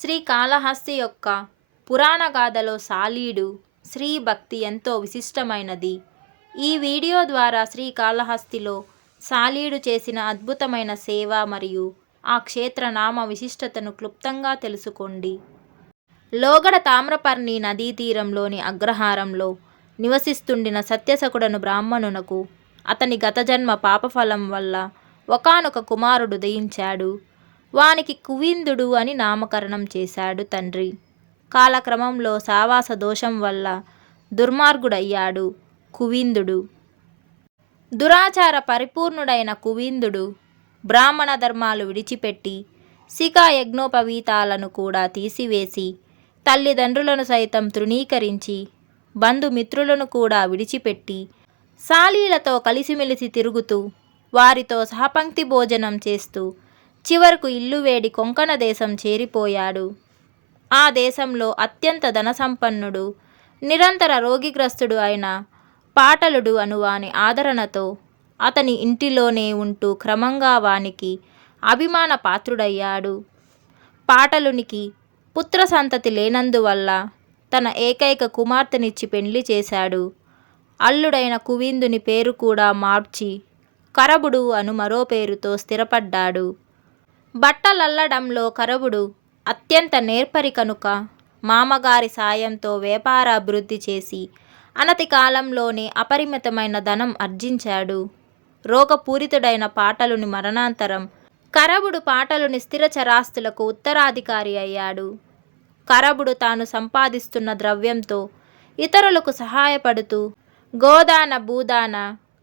శ్రీకాళహస్తి యొక్క పురాణ గాథలో సాలీడు శ్రీ భక్తి ఎంతో విశిష్టమైనది. ఈ వీడియో ద్వారా శ్రీకాళహస్తిలో సాలీడు చేసిన అద్భుతమైన సేవ మరియు ఆ క్షేత్ర నామ విశిష్టతను క్లుప్తంగా తెలుసుకోండి. లోగడ తామ్రపర్ణి నదీ తీరంలోని అగ్రహారంలో నివసిస్తుండిన సత్యసకుడను బ్రాహ్మణునకు అతని గతజన్మ పాపఫలం వల్ల ఒకానొక కుమారుడు ఉదయించాడు. వానికి కువిందుడు అని నామకరణం చేశాడు తండ్రి. కాలక్రమంలో సావాస దోషం వల్ల దుర్మార్గుడయ్యాడు కువిందుడు. దురాచార పరిపూర్ణుడైన కువిందుడు బ్రాహ్మణ ధర్మాలు విడిచిపెట్టి శిఖా యజ్ఞోపవీతాలను కూడా తీసివేసి తల్లిదండ్రులను సైతం తృణీకరించి బంధుమిత్రులను కూడా విడిచిపెట్టి సాలీలతో కలిసిమెలిసి తిరుగుతూ వారితో సహపంక్తి భోజనం చేస్తూ చివరకు ఇల్లు వేడి కొంకణ దేశం చేరిపోయాడు. ఆ దేశంలో అత్యంత ధనసంపన్నుడు నిరంతర రోగిగ్రస్తుడు అయిన పాటలుడు అనువాని ఆదరణతో అతని ఇంటిలోనే ఉంటూ క్రమంగా వానికి అభిమాన పాత్రుడయ్యాడు. పాటలునికి పుత్ర సంతతి లేనందువల్ల తన ఏకైక కుమార్తెనిచ్చి పెండ్లి చేశాడు. అల్లుడైన కువిందుని పేరు కూడా మార్చి కరబుడు అను మరో పేరుతో స్థిరపడ్డాడు. బట్టలల్లడంలో కరబుడు అత్యంత నేర్పరి కనుక మామగారి సాయంతో వ్యాపారాభివృద్ధి చేసి అనతి కాలంలోనే అపరిమితమైన ధనం ఆర్జించాడు. రోగపూరితుడైన పాటలుని మరణాంతరం కరబుడు పాటలుని స్థిర చరాస్తులకు ఉత్తరాధికారి అయ్యాడు. కరబుడు తాను సంపాదిస్తున్న ద్రవ్యంతో ఇతరులకు సహాయపడుతూ గోదాన భూదాన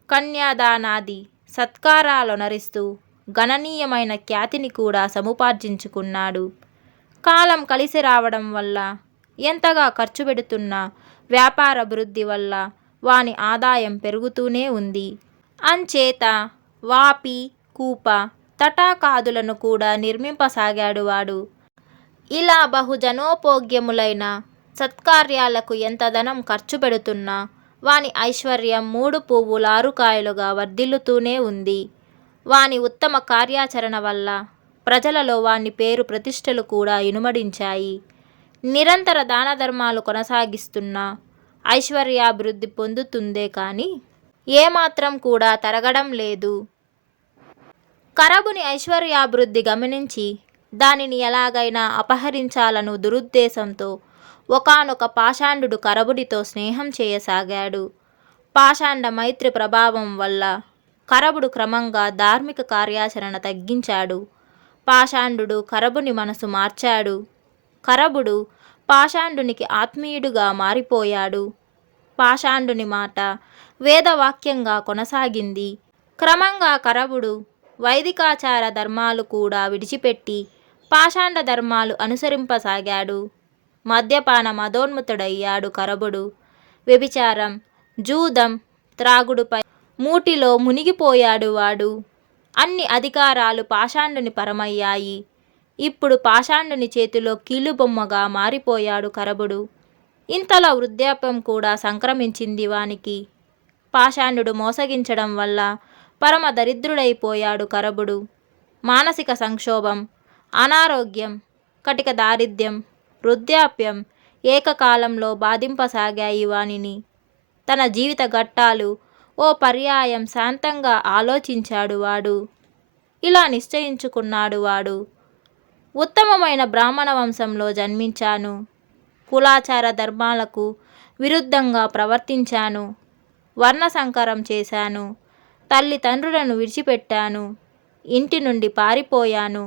కన్యాదానాది సత్కారాలొనరిస్తూ గణనీయమైన ఖ్యాతిని కూడా సముపార్జించుకున్నాడు. కాలం కలిసి రావడం వల్ల ఎంతగా ఖర్చు పెడుతున్నా వ్యాపారాభివృద్ధి వల్ల వాని ఆదాయం పెరుగుతూనే ఉంది. అంచేత వాపి కూప తటాకాదులను కూడా నిర్మింపసాగాడు వాడు. ఇలా బహుజనోపోగ్యములైన సత్కార్యాలకు ఎంత ధనం ఖర్చు పెడుతున్నా వాని ఐశ్వర్యం 3 పువ్వులు 6 కాయలుగా వర్ధిల్లుతూనే ఉంది. వాని ఉత్తమ కార్యాచరణ వల్ల ప్రజలలో వాని పేరు ప్రతిష్టలు కూడా ఇనుమడించాయి. నిరంతర దాన ధర్మాలు కొనసాగిస్తున్న ఐశ్వర్యాభివృద్ధి పొందుతుందే కానీ ఏమాత్రం కూడా తరగడం లేదు. కరబుని ఐశ్వర్యాభివృద్ధి గమనించి దానిని ఎలాగైనా అపహరించాలను దురుద్దేశంతో ఒకానొక పాషాండుడు కరబుడితో స్నేహం చేయసాగాడు. పాషాండ మైత్రి ప్రభావం వల్ల కరబుడు క్రమంగా ధార్మిక కార్యాచరణ తగ్గించాడు. పాషాండుడు కరబుని మనసు మార్చాడు. కరబుడు పాషాండునికి ఆత్మీయుడుగా మారిపోయాడు. పాషాండుని మాట వేదవాక్యంగా కొనసాగింది. క్రమంగా కరబుడు వైదికాచార ధర్మాలు కూడా విడిచిపెట్టి పాషాండ ధర్మాలు అనుసరింపసాగాడు. మద్యపాన మదోన్మత్తుడయ్యాడు కరబుడు. వ్యభిచారం, జూదం, త్రాగుడుపై మూటిలో మునిగిపోయాడు వాడు. అన్ని అధికారాలు పాషాండుని పరమయ్యాయి. ఇప్పుడు పాషాండుని చేతిలో కీలుబొమ్మగా మారిపోయాడు కరబుడు. ఇంతలో వృద్ధాప్యం కూడా సంక్రమించింది వానికి. పాషాండుడు మోసగించడం వల్ల పరమ దరిద్రుడైపోయాడు కరబుడు. మానసిక సంక్షోభం, అనారోగ్యం, కటిక దారిద్ర్యం, వృద్ధాప్యం ఏకకాలంలో బాధింపసాగాయి వానిని. తన జీవిత ఘట్టాలు ఓ పర్యాయం శాంతంగా ఆలోచించాడు వాడు. ఇలా నిశ్చయించుకున్నాడు వాడు. ఉత్తమమైన బ్రాహ్మణ వంశంలో జన్మించాను. కులాచార ధర్మాలకు విరుద్ధంగా ప్రవర్తించాను. వర్ణ సంకరం చేశాను. తల్లిదండ్రులను విడిచిపెట్టాను. ఇంటి నుండి పారిపోయాను.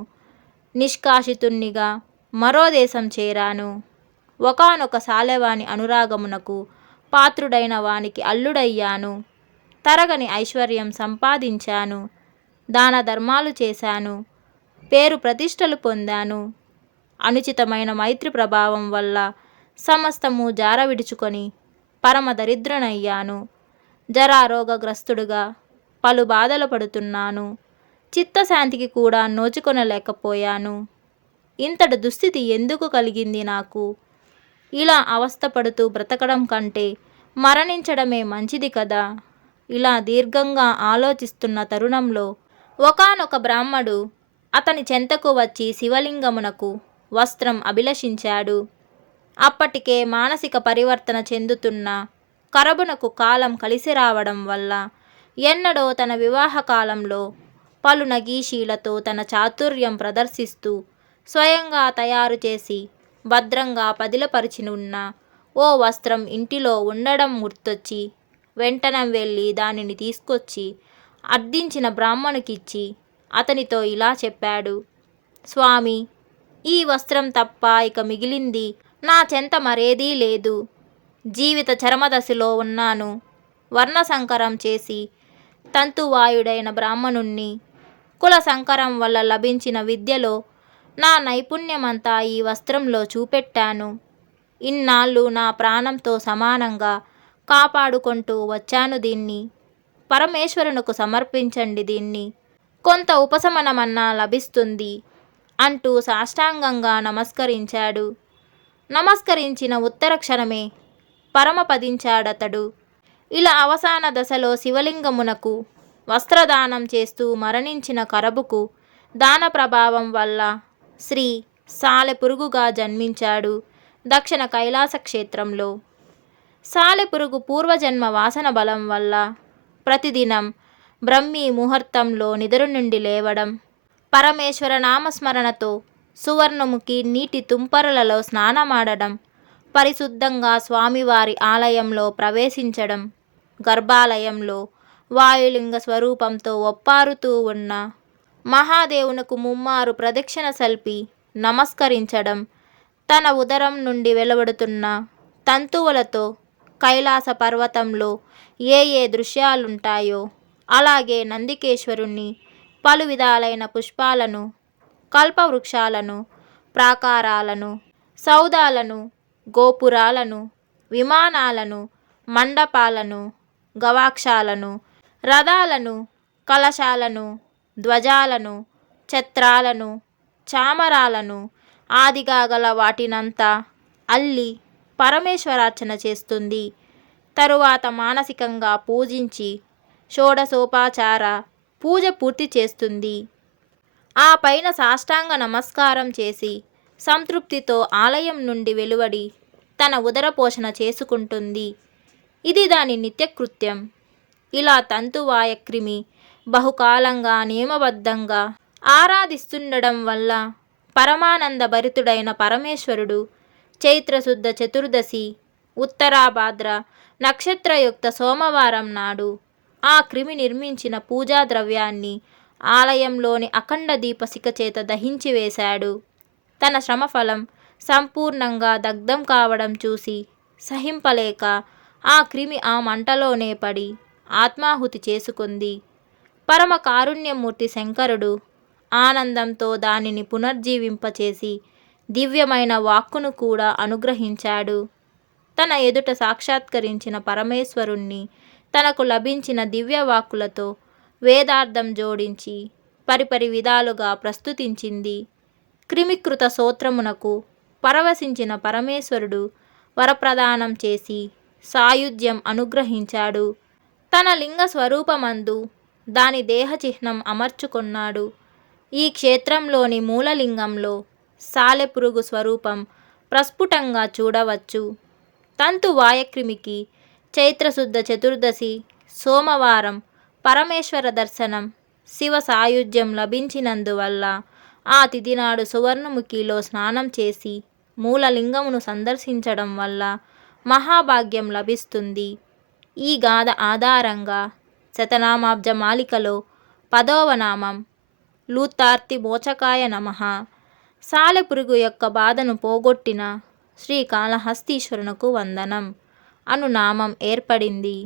నిష్కాషితుణ్ణిగా మరో దేశం చేరాను. ఒకానొక సాలెవాని అనురాగమునకు పాత్రుడైన వానికి అల్లుడయ్యాను. తరగని ఐశ్వర్యం సంపాదించాను. దాన ధర్మాలు చేశాను. పేరు ప్రతిష్టలు పొందాను. అనుచితమైన మైత్రి ప్రభావం వల్ల సమస్తము జార విడుచుకొని పరమ దరిద్రనయ్యాను. జరారోగగ్రస్తుడుగా పలు బాధలు పడుతున్నాను. చిత్తశాంతికి కూడా నోచుకొనలేకపోయాను. ఇంతటి దుస్థితి ఎందుకు కలిగింది నాకు? ఇలా అవస్థపడుతూ బ్రతకడం కంటే మరణించడమే మంచిది కదా. ఇలా దీర్ఘంగా ఆలోచిస్తున్న తరుణంలో ఒకానొక బ్రాహ్మడు అతని చెంతకు వచ్చి శివలింగమునకు వస్త్రం అభిలషించాడు. అప్పటికే మానసిక పరివర్తన చెందుతున్న కరబునకు కాలం కలిసి రావడం వల్ల ఎన్నడో తన వివాహ కాలంలో పలు నగీషీలతో తన చాతుర్యం ప్రదర్శిస్తూ స్వయంగా తయారు చేసి భద్రంగా పదిలపరిచి ఉన్న ఓ వస్త్రం ఇంటిలో ఉండడం గుర్తొచ్చి వెంటనే వెళ్ళి దానిని తీసుకొచ్చి అర్థించిన బ్రాహ్మణుకిచ్చి అతనితో ఇలా చెప్పాడు: స్వామి, ఈ వస్త్రం తప్ప ఇక మిగిలింది నా చెంత మరేదీ లేదు. జీవిత చరమదశలో ఉన్నాను. వర్ణ సంకరం చేసి తంతువాయుడైన బ్రాహ్మణుణ్ణి. కుల సంకరం వల్ల లభించిన విద్యలో నా నైపుణ్యమంతా ఈ వస్త్రంలో చూపెట్టాను. ఇన్నాళ్ళు నా ప్రాణంతో సమానంగా కాపాడుకుంటూ వచ్చాను దీన్ని. పరమేశ్వరునకు సమర్పించండి దీన్ని. కొంత ఉపశమనమన్నా లభిస్తుంది అంటూ సాష్టాంగంగా నమస్కరించాడు. నమస్కరించిన ఉత్తర క్షణమే పరమపదించాడతడు. ఇలా అవసాన దశలో శివలింగమునకు వస్త్రదానం చేస్తూ మరణించిన కరబుకు దాన ప్రభావం వల్ల శ్రీ సాలెపురుగుగా జన్మించాడు దక్షిణ కైలాస క్షేత్రంలో. సాలెపురుగు పూర్వజన్మ వాసన బలం వల్ల ప్రతిదినం బ్రహ్మీ ముహూర్తంలో నిద్ర నుండి లేవడం, పరమేశ్వర నామస్మరణతో సువర్ణముఖి నీటి తుంపరలలో స్నానమాడడం, పరిశుద్ధంగా స్వామివారి ఆలయంలో ప్రవేశించడం, గర్భాలయంలో వాయులింగ స్వరూపంతో ఒప్పారుతూ ఉన్న మహాదేవునకు ముమ్మారు ప్రదక్షిణ సల్పి నమస్కరించడం, తన ఉదరం నుండి వెలువడుతున్న తంతువులతో కైలాస పర్వతంలో ఏ దృశ్యాలుంటాయో అలాగే నందికేశ్వరుణ్ణి, పలు విధాలైన పుష్పాలను, కల్పవృక్షాలను, ప్రాకారాలను, సౌధాలను, గోపురాలను, విమానాలను, మండపాలను, గవాక్షాలను, రథాలను, కలశాలను, ధ్వజాలను, ఛత్రాలను, చామరాలను ఆదిగా గల వాటినంతా అల్లి పరమేశ్వరార్చన చేస్తుంది. తరువాత మానసికంగా పూజించి షోడశోపచార పూజ పూర్తి చేస్తుంది. ఆ పైన సాష్టాంగ నమస్కారం చేసి సంతృప్తితో ఆలయం నుండి వెలువడి తన ఉదర పోషణ చేసుకుంటుంది. ఇది దాని నిత్యకృత్యం. ఇలా తంతువాయక్రిమి బహుకాలంగా నియమబద్ధంగా ఆరాధిస్తుండడం వల్ల పరమానంద భరితుడైన పరమేశ్వరుడు చైత్రశుద్ధ చతుర్దశి ఉత్తరాభాద్ర నక్షత్రయుక్త సోమవారం నాడు ఆ క్రిమి నిర్మించిన పూజా ద్రవ్యాన్ని ఆలయంలోని అఖండ దీపశిఖ చేత దహించి వేశాడు. తన శ్రమఫలం సంపూర్ణంగా దగ్ధం కావడం చూసి సహింపలేక ఆ క్రిమి ఆ మంటలోనే పడి ఆత్మాహుతి చేసుకుంది. పరమ కారుణ్యమూర్తి శంకరుడు ఆనందంతో దానిని పునర్జీవింపచేసి దివ్యమైన వాక్కును కూడా అనుగ్రహించాడు. తన ఎదుట సాక్షాత్కరించిన పరమేశ్వరుణ్ణి తనకు లభించిన దివ్యవాక్కులతో వేదార్థం జోడించి పరిపరి విధాలుగా ప్రస్తుతించింది. క్రిమికృత సూత్రమునకు పరవశించిన పరమేశ్వరుడు వరప్రదానం చేసి సాయుధ్యం అనుగ్రహించాడు. తన లింగ స్వరూపమందు దాని దేహ చిహ్నం అమర్చుకున్నాడు. ఈ క్షేత్రంలోని మూలలింగంలో సాలెపురుగు స్వరూపం ప్రస్ఫుటంగా చూడవచ్చు. తంతు వాయక్రిమికి చైత్రశుద్ధ చతుర్దశి సోమవారం పరమేశ్వర దర్శనం, శివ సాయుధ్యం లభించినందువల్ల ఆ తిథినాడు సువర్ణముఖిలో స్నానం చేసి మూలలింగమును సందర్శించడం వల్ల మహాభాగ్యం లభిస్తుంది. ఈ గాథ ఆధారంగా శతనామాబ్జ మాలికలో 10వ నామం లూతార్తి మోచకాయ నమః, సాలెపురుగు యొక్క బాధను పోగొట్టిన శ్రీకాళహస్తీశ్వరునకు వందనం అను నామం ఏర్పడింది.